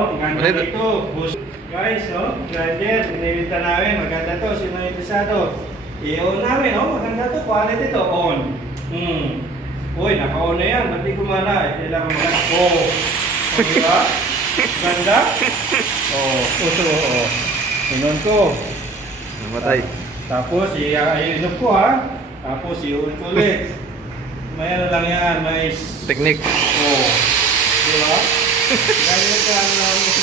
Ganda ito. Guys, grinder, binibenta namin. Maganda to. Sino yung interesado? I-on namin, maganda to. Quality to. On. Uy, naka-on na yan. Ba't di kumana? Kailangan maganda. Diba? Ganda? Puso. Inon ko. Namatay. Tapos, i-inom ko ha. Tapos, i-on ko ulit. May ano lang yan. May Technique. Diba? Ganyan ka namin.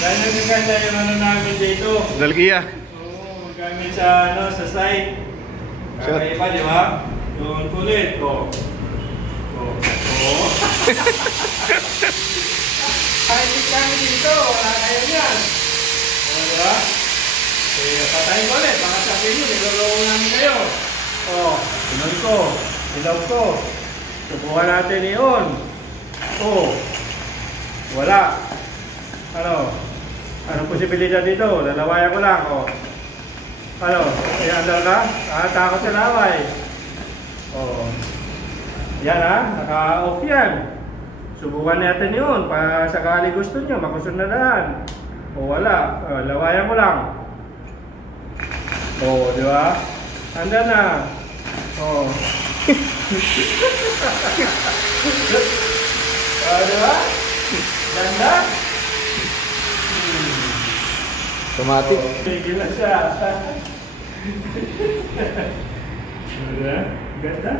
Ganyan ka ganda yung ano namin dito. Dalgia. Oo, gamit sa site. Kakaiba, di ba? Doon kulit. Kahit kami dito, wala kayo yan. Diba? Patayin ko ulit. Baka sabihin nyo, niloloko namin kayo. Pinon ko. Ilaw ko. Subukan natin yun. Wala. Anong posibilidad dito? Lalawayan ko lang. Andar ka? Takot sa laway. Yan naka-off yan. Subukan natin yun. Pa sakali gusto nyo, makusunadaan. Wala. Lawayan mo lang. Di ba? Andar na. Diba? Ganda? Automatic. Tigil na siya. Ganda?